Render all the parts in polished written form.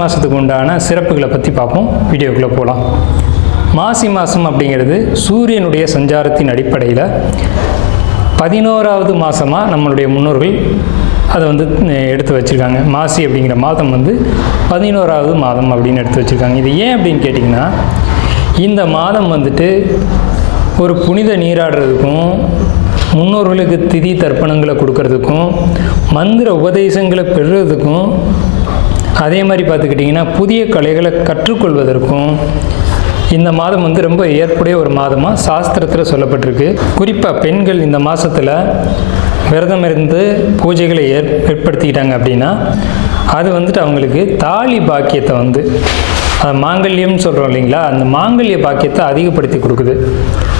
மாதத்துக்கு உண்டான சிறப்புகளை பற்றி பார்ப்போம். வீடியோக்குள்ளே போகலாம். மாசி மாதம் அப்படிங்கிறது சூரியனுடைய சஞ்சாரத்தின் அடிப்படையில் 11வது மாதமாக நம்மளுடைய முன்னோர்கள் அதை எடுத்து வச்சுருக்காங்க. மாசி அப்படிங்கிற மாதம் 11வது மாதம் அப்படின்னு எடுத்து வச்சுருக்காங்க. இது ஏன் அப்படின்னு கேட்டிங்கன்னா, இந்த மாதம் ஒரு புனித நீராடுறதுக்கும், முன்னோர்களுக்கு திதி தர்ப்பணங்களை கொடுக்கறதுக்கும், மந்திர உபதேசங்களை பெறுறதுக்கும், அதே மாதிரி பார்த்துக்கிட்டிங்கன்னா புதிய கலைகளை கற்றுக்கொள்வதற்கும் இந்த மாதம் ரொம்ப ஏற்புடைய ஒரு மாதமாக சாஸ்திரத்தில் சொல்லப்பட்டிருக்கு. குறிப்பாக பெண்கள் இந்த மாதத்தில் விரதம் இருந்து பூஜைகளை ஏற்படுத்திக்கிட்டாங்க அப்படின்னா அது அவங்களுக்கு தாலி பாக்கியத்தை மாங்கல்யம்னு சொல்கிறோம் இல்லைங்களா, அந்த மாங்கல்ய பாக்கியத்தை அதிகப்படுத்தி கொடுக்குது.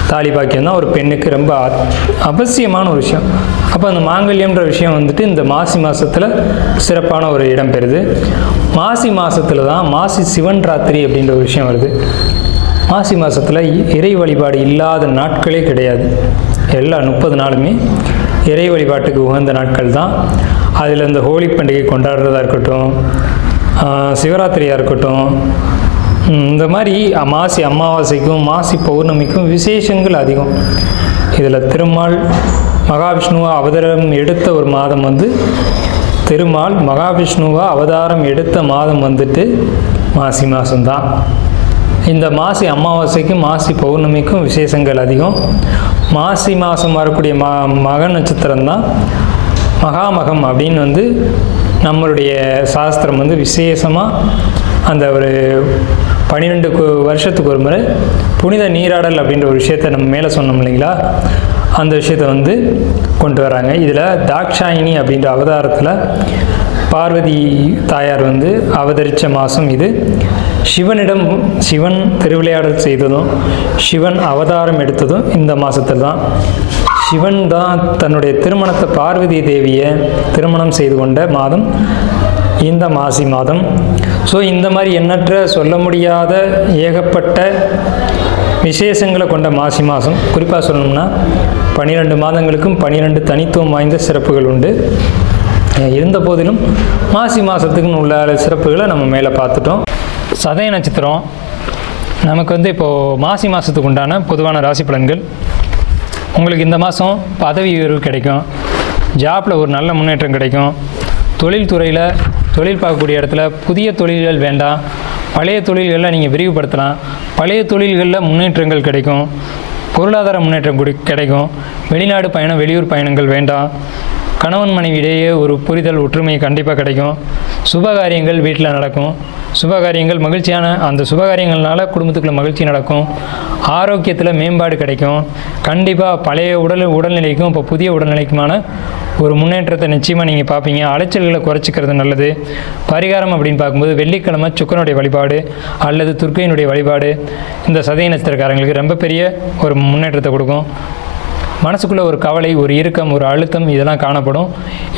தாலி பாக்கியம் தான் ஒரு பெண்ணுக்கு ரொம்ப அவசியமான ஒரு விஷயம். அப்போ அந்த மாங்கல்யம்ன்ற விஷயம் இந்த மாசி மாதத்தில் சிறப்பான ஒரு இடம் பெறுது. மாசி மாதத்தில் தான் மாசி சிவன் ராத்திரி அப்படின்ற ஒரு விஷயம் வருது. மாசி மாதத்தில் இறை வழிபாடு இல்லாத நாட்களே கிடையாது. எல்லா 30 நாளுமே இறை வழிபாட்டுக்கு உகந்த நாட்கள் தான். அதில் இந்த ஹோலி பண்டிகை கொண்டாடுறதா இருக்கட்டும், சிவராத்திரியாக இருக்கட்டும், இந்த மாதிரி மாசி அமாவாசைக்கும் மாசி பௌர்ணமிக்கும் விசேஷங்கள் அதிகம். இதில் திருமால் மகாவிஷ்ணுவா அவதாரம் எடுத்த ஒரு மாதம் திருமால் மகாவிஷ்ணுவா அவதாரம் எடுத்த மாதம் மாசி மாதம்தான். இந்த மாசி அமாவாசைக்கும் மாசி பௌர்ணமிக்கும் விசேஷங்கள் அதிகம். மாசி மாதம் வரக்கூடிய மக நட்சத்திரம் தான் மகாமகம் அப்படின்னு நம்மளுடைய சாஸ்திரம் விசேஷமாக அந்த ஒரு 12 வருஷத்துக்கு ஒரு முறை புனித நீராடல் அப்படின்ற ஒரு விஷயத்தை நம்ம மேலே சொன்னோம் இல்லைங்களா, அந்த விஷயத்தை கொண்டு வராங்க. இதில் தாக்ஷாயினி அப்படின்ற அவதாரத்தில் பார்வதி தாயார் அவதரித்த மாதம் இது. சிவன் திருவிளையாடல் செய்ததும் சிவன் அவதாரம் எடுத்ததும் இந்த மாதத்தில் தான். சிவன் தான் தன்னுடைய திருமணத்தை பார்வதி தேவியை திருமணம் செய்து கொண்ட மாதம் இந்த மாசி மாதம். ஸோ இந்த மாதிரி எண்ணற்ற சொல்ல முடியாத ஏகப்பட்ட விசேஷங்களை கொண்ட மாசி மாதம். குறிப்பாக சொல்லணும்னா 12 மாதங்களுக்கும் 12 தனித்துவம் வாய்ந்த சிறப்புகள் உண்டு. இருந்த போதிலும் மாசி மாதத்துக்குன்னு உள்ள சிறப்புகளை நம்ம மேலே பார்த்துட்டோம். சதய நட்சத்திரம் நமக்கு இப்போது மாசி மாதத்துக்கு உண்டான பொதுவான ராசி பலன்கள். உங்களுக்கு இந்த மாதம் பதவி உயர்வு கிடைக்கும், ஜாப்பில் ஒரு நல்ல முன்னேற்றம் கிடைக்கும், தொழில்துறையில் தொழில் பார்க்கக்கூடிய இடத்துல புதிய தொழில்கள் வேண்டாம், பழைய தொழில்களில் நீங்கள் விரிவுபடுத்தலாம், பழைய தொழில்களில் முன்னேற்றங்கள் கிடைக்கும், பொருளாதார முன்னேற்றம் கிடைக்கும், வெளிநாடு பயணம் வெளியூர் பயணங்கள் வேண்டாம், கணவன் மனைவி இடையே ஒரு புரிதல் ஒற்றுமை கண்டிப்பாக கிடைக்கும், சுபகாரியங்கள் வீட்டில் நடக்கும், சுபகாரியங்கள் மகிழ்ச்சியான அந்த சுபகாரியங்கள்னால குடும்பத்துக்குள்ள மகிழ்ச்சி நடக்கும், ஆரோக்கியத்தில் மேம்பாடு கிடைக்கும். கண்டிப்பாக பழைய உடல்நிலைக்கும் இப்போ புதிய உடல்நிலைக்குமான ஒரு முன்னேற்றத்தை நிச்சயமாக நீங்கள் பார்ப்பீங்க. அலைச்சல்களை குறைச்சிக்கிறது நல்லது. பரிகாரம் அப்படின்னு பார்க்கும்போது வெள்ளிக்கிழமை சுக்கரனுடைய வழிபாடு அல்லது துர்க்கையினுடைய வழிபாடு இந்த சதய நட்சத்திரக்காரங்களுக்கு ரொம்ப பெரிய ஒரு முன்னேற்றத்தை கொடுக்கும். மனசுக்குள்ளே ஒரு கவலை, ஒரு இறுக்கம், ஒரு அழுத்தம் இதெல்லாம் காணப்படும்.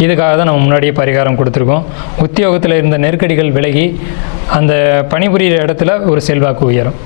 இதுக்காக தான் நம்ம முன்னாடியே பரிகாரம் கொடுத்துருக்கோம். உத்தியோகத்தில் இருந்த நெருக்கடிகள் விலகி அந்த பணிபுரிகிற இடத்துல ஒரு செல்வாக்கு உயரும்.